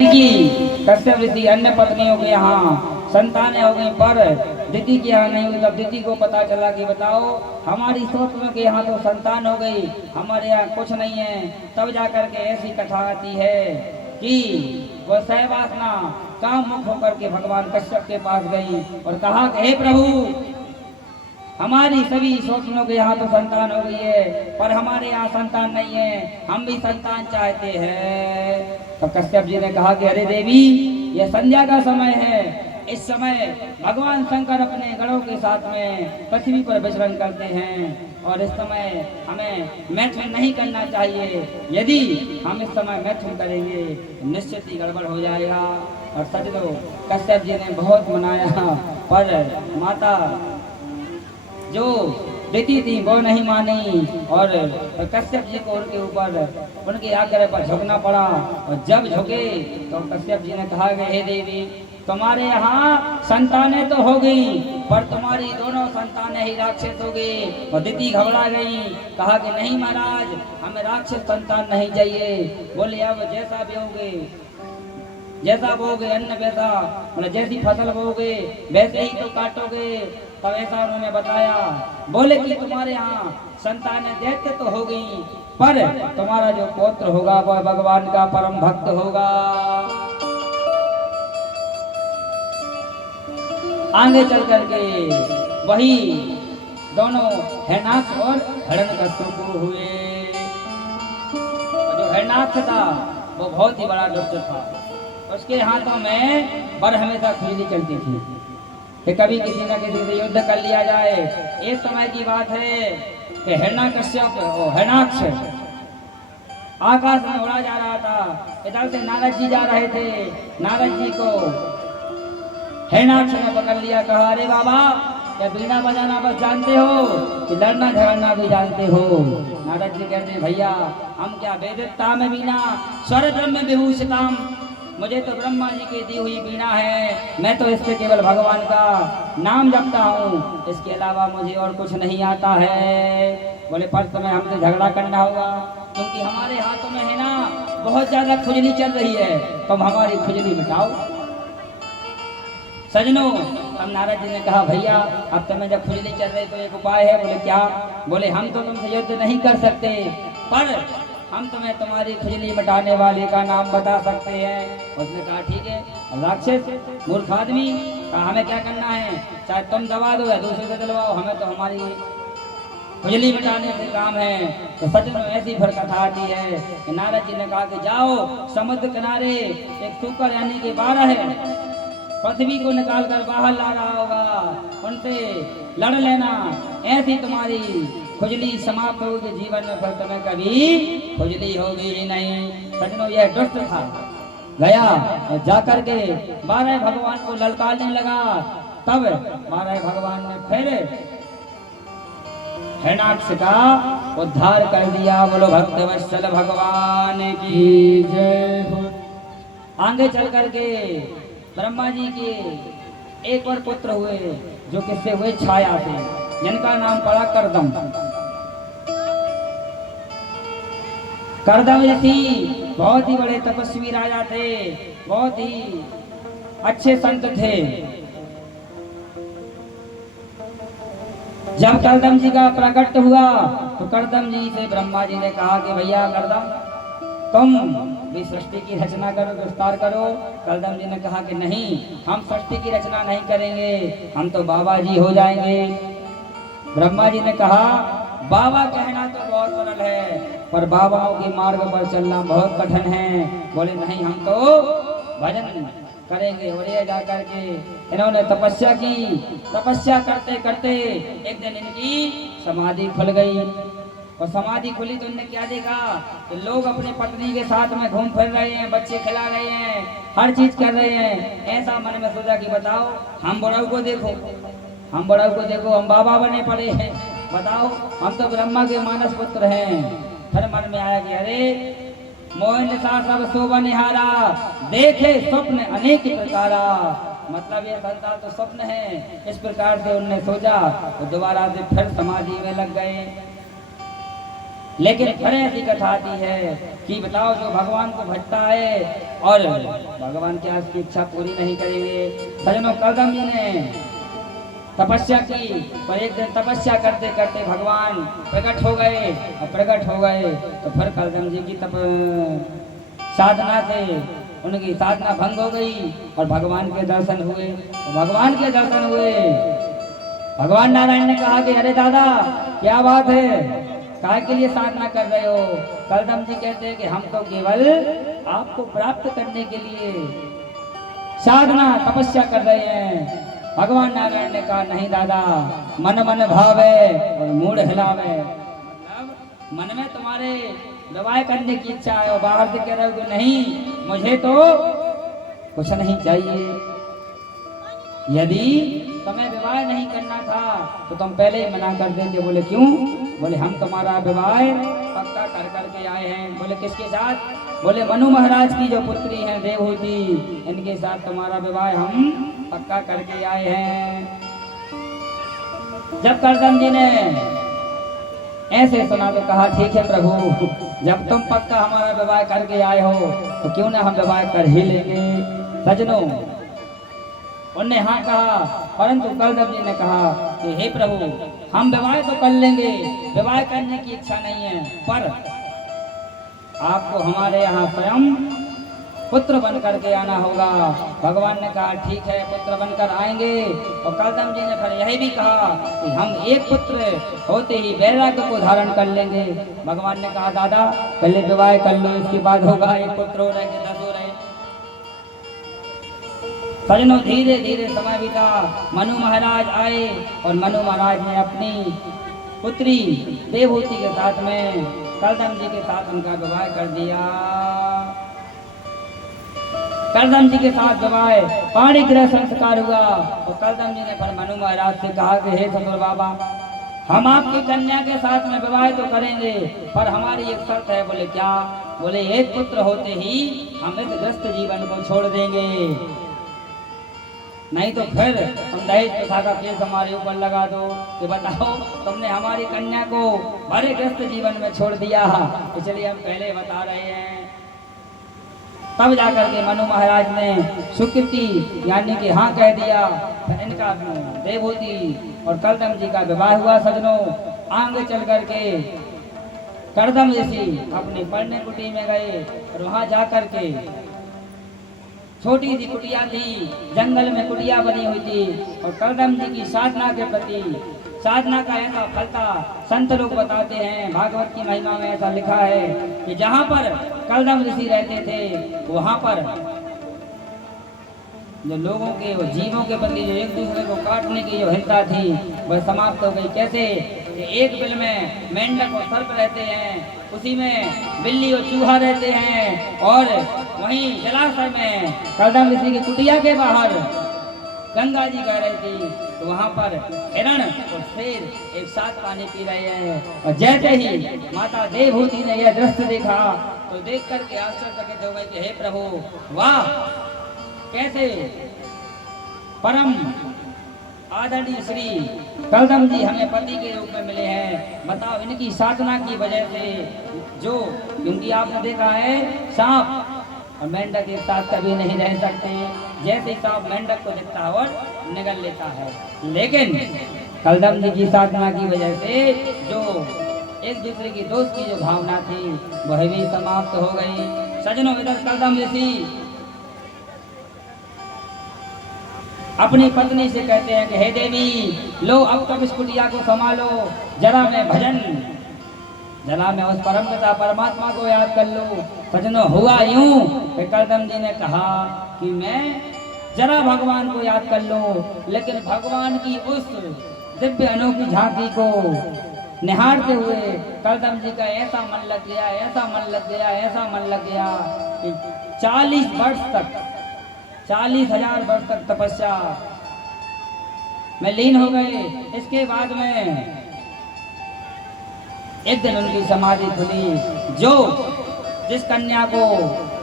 की कश्यप ऋषि अन्य पत्नियों के यहाँ संतानें हो गई, पर दिति के यहाँ नहीं हुई। तब दिति को पता चला कि बताओ हमारी सोत्रों के यहाँ तो संतान हो गई, हमारे यहाँ कुछ नहीं है। तब जाकर के ऐसी कथा आती है कि वो सहवासना काम मुख होकर के भगवान कश्यप के पास गई और कहा कि हे प्रभु, हमारी सभी सोत्रों के यहाँ तो संतान हो गई है, पर हमारे यहाँ संतान नहीं है, हम भी संतान चाहते हैं। तो कश्यप जी ने कहा कि अरे देवी, यह संध्या का समय है, इस समय भगवान शंकर अपने गणों के साथ में पृथ्वी पर विचरण करते हैं और इस समय हमें मैथुन नहीं करना चाहिए। यदि हम इस समय मैथुन करेंगे तो निश्चित ही गड़बड़ हो जाएगा। और सजनो कश्यप जी ने बहुत मनाया, पर माता जो दिति थी वो नहीं मानी और कश्यप जी को उनके ऊपर उनके आग्रह पर झुकना पड़ा। और जब झुके तो कश्यप जी ने कहा कि हे देवी, तुम्हारे यहाँ संतानें तो हो गई, पर तुम्हारी दोनों संतानें ही राक्षस हो गई। और दिति घबरा गई, कहा कि नहीं महाराज, हमें राक्षस संतान नहीं चाहिए। बोले अब जैसा भी होगे, जैसा बोगे अन्न वैसा, मतलब जैसी फसल बोगे वैसे ही तो काटोगे। तब ऐसा उन्होंने बताया। बोले कि तुम्हारे यहाँ संतानें दैत्य तो हो गई, पर तुम्हारा जो पुत्र होगा वह भगवान का परम भक्त होगा। आगे चल करके वही दोनों हिरण्याक्ष और हिरण्यकश्यप हुए। जो हिरण्याक्ष था वो बहुत ही बड़ा दुष्ट था, उसके हाथों में बर हमेशा खुजली चलती थी कि कभी किसी न किसी से युद्ध कर लिया जाए। एक समय की बात है कि हिरण्यकश्यप और हिरण्याक्ष आकाश में उड़ा जा रहा था। इधर से नारद जी जा रहे थे, नारद जी को हिरण्याक्ष ने पकड़ लिया, कहा अरे बाबा, क्या बीना बजाना बस जानते हो कि लड़ना झगड़ना भी जानते हो? नारद जी कहते हैं भैया, हम क्या वेदता में बीना स्वर ब्रह्म विभूषिताम, मुझे तो ब्रह्मा जी की दी हुई बीणा है, मैं तो इससे केवल भगवान का नाम जपता हूँ, इसके अलावा मुझे और कुछ नहीं आता है। बोले पर तुम्हें हमसे झगड़ा करना होगा, क्योंकि हमारे हाथों में है ना बहुत ज्यादा खुजली चल रही है, तुम हमारी खुजली मिटाओ। सजनों, अब नारद जी ने कहा भैया, अब तुम्हें जब खुजली चल रही तो एक उपाय है। बोले क्या? बोले हम तो तुमसे युद्ध नहीं कर सकते, पर हम तुम्हें तुम्हारी खुजली मिटाने वाले का नाम बता सकते हैं। उसने कहा ठीक है। राक्षस मूर्ख आदमी, कहा हमें क्या करना है, चाहे तुम दबा दो या दूसरे से दिलवाओ, हमें तो हमारी खुजली मिटाने से काम है। तो सच में ऐसी फिर कथा आती है कि नारद जी ने कहा कि जाओ समुद्र किनारे एक सूकर यानी कि 12 है, पृथ्वी को निकाल कर बाहर ला रहा होगा, उनसे लड़ लेना, ऐसी तुम्हारी खुजली समाप्त होगी, जीवन में फिर तुम्हें कभी खुजली होगी ही नहीं। सजनों, यह दुष्ट था, गया और जाकर के 12 भगवान को ललकारने लगा। तब 12 भगवान ने फिर हिरण्याक्ष का उद्धार कर दिया। बोलो भक्तवत्सल भगवान की जय हो। आगे चल करके ब्रह्मा जी के एक और पुत्र हुए, जो किससे हुए, छाया से, जिनका नाम पड़ा करदम। करदम ऋषि बहुत ही बड़े तपस्वी राजा थे, बहुत ही अच्छे संत थे। जब करदम जी का प्रकट हुआ तो करदम जी से ब्रह्मा जी ने कहा कि भैया करदम, तुम भी सृष्टि की रचना करो, विस्तार करो। करदम जी ने कहा कि नहीं, हम सृष्टि की रचना नहीं करेंगे, हम तो बाबा जी हो जाएंगे। ब्रह्मा जी ने कहा बाबा कहना तो बहुत सरल है, पर बाबाओं के मार्ग पर चलना बहुत कठिन है। बोले नहीं, हम तो भजन करेंगे। और ये जाकर के इन्होंने तपस्या की। तपस्या करते करते एक दिन इनकी समाधि खुल गई। और समाधि खुली तो उन्होंने क्या देखा कि लोग अपने पत्नी के साथ में घूम फिर रहे हैं, बच्चे खिला रहे हैं, हर चीज कर रहे हैं। ऐसा मन में सोचा कि बताओ, हम बड़ाऊ को देखो, हम बड़ाऊ को देखो, हम बाबा बने पड़े हैं, बताओ, हम तो ब्रह्मा के मानस पुत्र हैं। फिर मन में आया कि अरे मोहन सा सब शोभा निहारा, देखे स्वप्न अनेक प्रकारा, मतलब ये संसार तो स्वप्न है। इस प्रकार से उन्होंने सोचा तो दोबारा से फिर समाधि में लग गए। लेकिन फिर ऐसी कथा आती है कि बताओ जो भगवान को भजता है और भगवान की आज की इच्छा पूरी नहीं करेंगे। सजनों, कदम जी ने तपस्या की और एक दिन तपस्या करते करते भगवान प्रकट हो गए और प्रकट हो गए तो फिर कदम जी की साधना से उनकी साधना भंग हो गई और भगवान के दर्शन हुए। भगवान के दर्शन हुए, भगवान नारायण ने कहा कि अरे दादा क्या बात है, काय के लिए साधना कर रहे हो? कलदम जी कहते हैं कि हम तो केवल आपको प्राप्त करने के लिए साधना तपस्या कर रहे हैं। भगवान नारायण ने कहा नहीं दादा, मन मन भावे और मूड हिलावे, मतलब मन में तुम्हारे विवाह करने की इच्छा है और बाहर से कह रहे हो कि नहीं मुझे तो कुछ नहीं चाहिए। यदि तुम्हें विवाह नहीं करना था तो तुम पहले ही मना कर देते। बोले क्यों? बोले हम तुम्हारा विवाह पक्का कर करके आए हैं। बोले किसके साथ? बोले मनु महाराज की जो पुत्री हैं देवहूति, इनके साथ तुम्हारा विवाह हम पक्का करके आए हैं। जब करदम जी ने ऐसे सुना तो कहा ठीक है प्रभु, जब तुम पक्का हमारा विवाह करके आए हो तो क्यों ना हम विवाह कर ही लेंगे। सजनों, उनने हाँ कहा, परंतु कलदम जी ने कहा कि हे प्रभु हम विवाह तो कर लेंगे, विवाह करने की इच्छा नहीं है, पर आपको हमारे यहाँ स्वयं पुत्र बन करके आना होगा। भगवान ने कहा ठीक है पुत्र बनकर आएंगे। और कलदम जी ने फिर यही भी कहा कि हम एक पुत्र होते ही वैराग्य को धारण कर लेंगे। भगवान ने कहा दादा पहले विवाह कर लो, इसके बाद होगा, एक पुत्र हो रहे कि 10 हो रहे। सजनों, धीरे धीरे समय बीता, मनु महाराज आए और मनु महाराज ने अपनी पुत्री देवहूति के साथ में कलदम जी के साथ उनका विवाह कर दिया। कलदम जी के साथ विवाह पाणी ग्रह संस्कार हुआ। तो कलदम जी ने फिर मनु महाराज से कहा कि हे सतुर बाबा, हम आपकी कन्या के साथ में विवाह तो करेंगे, पर हमारी एक शर्त है। बोले क्या? बोले एक पुत्र होते ही हम इस ग्रस्त जीवन को छोड़ देंगे, नहीं तो फिर तुम दहेज प्रथा का केस हमारे ऊपर लगा दो कि बताओ तुमने हमारी कन्या को भरे ग्रस्त जीवन में छोड़ दिया, इसलिए हम पहले बता रहे हैं। तब जाकर के मनु महाराज ने स्वीकृति यानी कि हाँ कह दिया। फिर इनका देवहूति और कलदम जी का विवाह हुआ। सजनों, आगे चल करके करदम ऋषि अपनी पढ़ने कुटी में गए और वहां जाकर के छोटी सी कुटिया थी, जंगल में कुटिया बनी हुई थी और करदम जी की साधना के प्रति साधना का ऐसा फल था। संत लोग बताते हैं, भागवत की महिमा में ऐसा लिखा है कि जहाँ पर कलदम ऋषि रहते थे वहां पर जो लोगों के वो जीवों के प्रति जो एक दूसरे को काटने की जो हिंसा थी वह समाप्त हो गई। कैसे? एक बिल में मेंढक और सर्प रहते हैं, उसी में बिल्ली और चूहा रहते हैं, और वहीं जलाशय में कलदम ऋषि की कुटिया के बाहर गंगा जी कह रही थी, तो वहां पर हिरण और शेर एक साथ पानी पी रहे हैं। और जैसे ही माता देवहूति ने यह दृश्य देखा तो देख करके आश्चर्यचकित हो गए कि हे प्रभु, वाह, कैसे परम आदरणीय श्री कलदम जी हमें पति के रूप में मिले हैं। बताओ इनकी साधना की वजह से, जो क्योंकि आपने देखा है सांप और मेंढक एक साथ कभी नहीं रह सकते, जैसे सांप मेंढक को दिखता है और निगल लेता है, लेकिन कलदम जी की साधना की वजह से जो एक दूसरे की दोस्त की जो भावना थी वह भी समाप्त हो गई। सजनों, इधर कलदम ऋषि अपनी पत्नी से कहते हैं कि हे देवी, लो अब तक इस कुटिया को संभालो, जरा मैं भजन, जरा मैं उस परम पिता परमात्मा को याद कर लो। सजनों, हुआ यूं कि कलदम जी ने कहा कि मैं जरा भगवान को याद कर लो, लेकिन भगवान की उस दिव्य अनोखी झांकी को निहारते हुए कलदम जी का ऐसा मन लग गया, ऐसा मन लग गया, ऐसा मन लग गया कि 40 वर्ष तक 40,000 वर्ष तक तपस्या में लीन हो गए। इसके बाद में एक दिन उनकी समाधि खुली। जो जिस कन्या को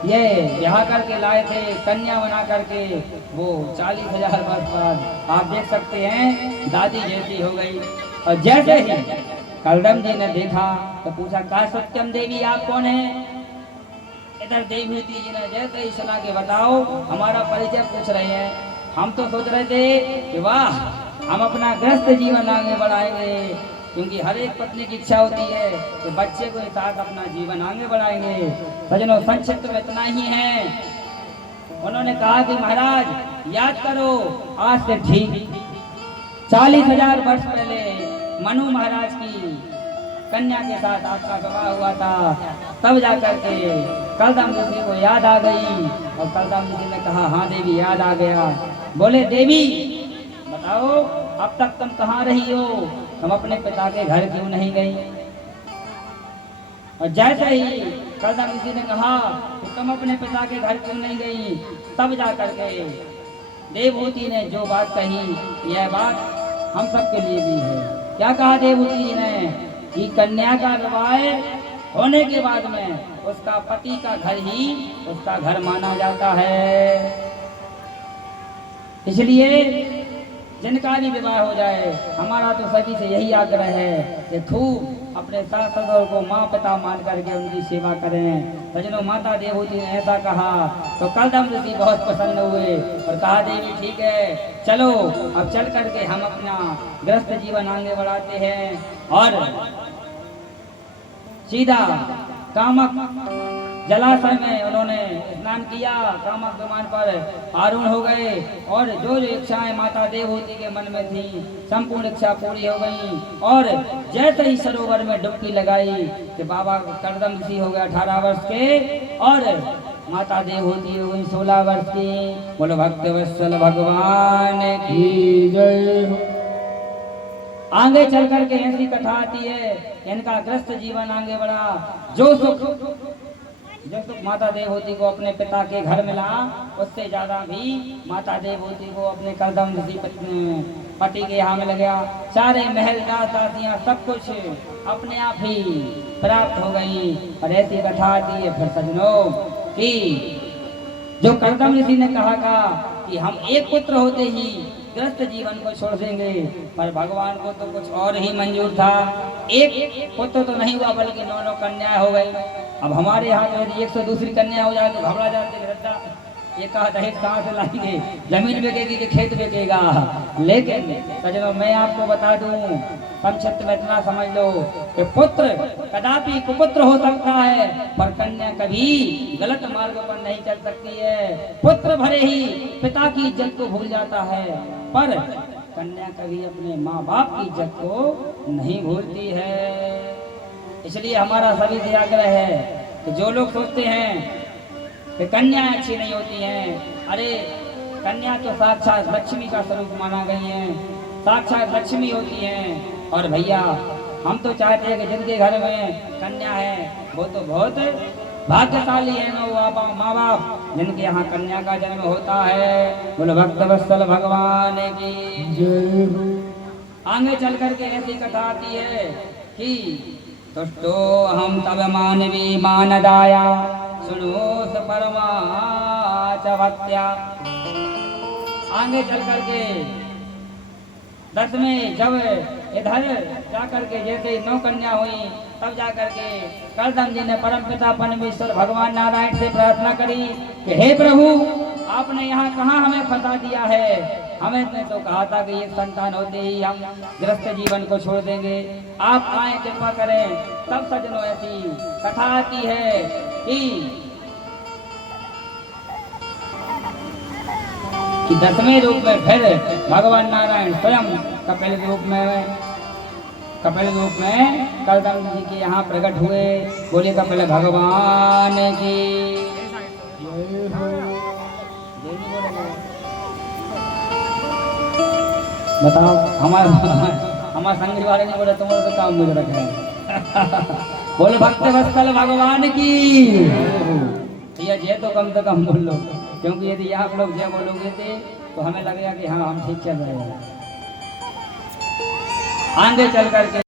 ये ब्याह करके लाए थे, कन्या बना करके, वो 40,000 वर्ष बाद आप देख सकते हैं दादी जैसी हो गई। और जैसे ही कलदम जी ने देखा तो पूछा, का सत्यम देवी आप कौन है? इधर देवहूति जी ने जैसे ही सुना के बताओ हमारा परिचय पूछ रहे हैं। हम तो सोच रहे थे कि वाह, हम अपना ग्रस्त जीवन आगे बढ़ाएंगे, क्योंकि हर एक पत्नी की इच्छा होती है कि बच्चे को साथ अपना जीवन आगे बढ़ाएंगे। सजनों, संक्षिप्त में इतना ही है। उन्होंने कहा कि महाराज याद करो, आज से ठीक 40,000 वर्ष पहले मनु महाराज की कन्या के साथ आपका विवाह हुआ था। तब जाकर के कलदम ऋषि को याद आ गई और कलदम ऋषि ने कहा, हाँ देवी याद आ गया। बोले, देवी बताओ अब तक तुम कहाँ रही हो? तुम अपने पिता के घर क्यों नहीं गई? और जैसे ही कलदम ऋषि ने कहा कि तुम अपने पिता के घर क्यों नहीं गई, तब जाकर के देवहूति ने जो बात कही, यह बात हम सबके लिए भी है। क्या कहा देवहूति जी ने कि कन्या का विवाह होने के बाद में उसका पति का घर ही उसका घर माना जाता है। इसलिए जिनका भी विवाह हो जाए, हमारा तो सभी से यही आग्रह है कि खूब अपने सास ससुर को माँ पिता मान करके उनकी सेवा करें। सजनों, माता देवहूति ने ऐसा कहा तो कलदम ऋषि बहुत प्रसन्न हुए और कहा, देवी ठीक है, चलो अब चल करके हम अपना गृहस्थ जीवन आगे बढ़ाते हैं। और सीधा कामक जलाशय में उन्होंने स्नान किया, कामक विमान पर आरूढ़ हो गए और जो जो इच्छाएं माता देवहूति के मन में थी संपूर्ण इच्छा पूरी हो गई। और जैसे ही सरोवर में डुबकी लगाई कि बाबा कलदम ऋषि हो गए 18 वर्ष के और माता देवहूति हो गई 16 वर्ष की। बोलो भक्त वत्सल भगवान की जय। आगे चल करके ऐसी कथा आती है, इनका ग्रस्त जीवन आगे बढ़ा। जो सुख माता देवहूति को अपने पिता के घर मिला, उससे ज्यादा भी माता देवहूति को अपने कलदम ऋषि पति के यहाँ मिल गया। सारे महल दासियां सब कुछ अपने आप ही प्राप्त हो गई। और ऐसी कथा आती है फिर सजनों कि जो कलदम ऋषि ने कहा था कि हम एक पुत्र होते ही ग्रस्त जीवन को छोड़ देंगे, पर भगवान को तो कुछ और ही मंजूर था। एक पुत्र तो नहीं हुआ बल्कि 9 कन्याएं हो गई। अब हमारे यहाँ तो यदि 100 दूसरी कन्या हो जाए तो घबरा जाते, ये कहा दहेज कहाँ से लाएंगे, जमीन बेचेगी कि खेत बेचेगा। लेकिन सजनों, मैं आपको बता दूं, संक्षिप्त में इतना समझ लो कि पुत्र कदापि कुपुत्र हो सकता है, पर कन्या कभी गलत मार्ग पर नहीं चल सकती है। पुत्र भले ही पिता की इज्जत को भूल जाता है, पर कन्या कभी अपने माँ बाप की इज्जत को नहीं भूलती है। इसलिए हमारा सभी से आग्रह है कि जो लोग सोचते हैं कि कन्याएं अच्छी नहीं होती हैं, अरे कन्या तो साक्षात लक्ष्मी का स्वरूप माना गई है, साक्षात लक्ष्मी होती हैं। और भैया हम तो चाहते हैं कि जिनके घर में कन्या है वो तो बहुत भाग्यशाली है माँ बाप जिनके यहाँ कन्या का जन्म होता है। बोलो भक्त वत्सल भगवान की जय। आगे चल करके ऐसी कथा आती है कि तुष्टो हम तब मानवी मानदाया सुनो परमाच भक्त्या। आगे चल करके 10वें जब इधर जाकर के जैसे 9 कन्या हुई, तब जाकर के कलदम जी ने परमपिता परमेश्वर भगवान नारायण से प्रार्थना करी कि हे प्रभु, आपने यहाँ कहाँ हमें फंसा दिया है। हमें तो कहा था कि एक संतान होते ही हम गृहस्थ जीवन को छोड़ देंगे, आप आए कृपा करें। तब सजनों ऐसी कथा आती है कि 10वें रूप में फिर भगवान नारायण स्वयं कपिल रूप में कलदम जी के यहाँ प्रकट हुए। बोले कपिल भगवान की। बताओ, हमारे संगी वाले ने बोले तुम्हारा तो काम मुझे रखा है। बोले भक्त वत्सल भगवान की। ये जय तो कम बोल लो, क्योंकि यदि आप लोग जय बोलोगे थे तो हमें लगेगा कि हाँ हम ठीक चल रहे हैं। आगे चल करके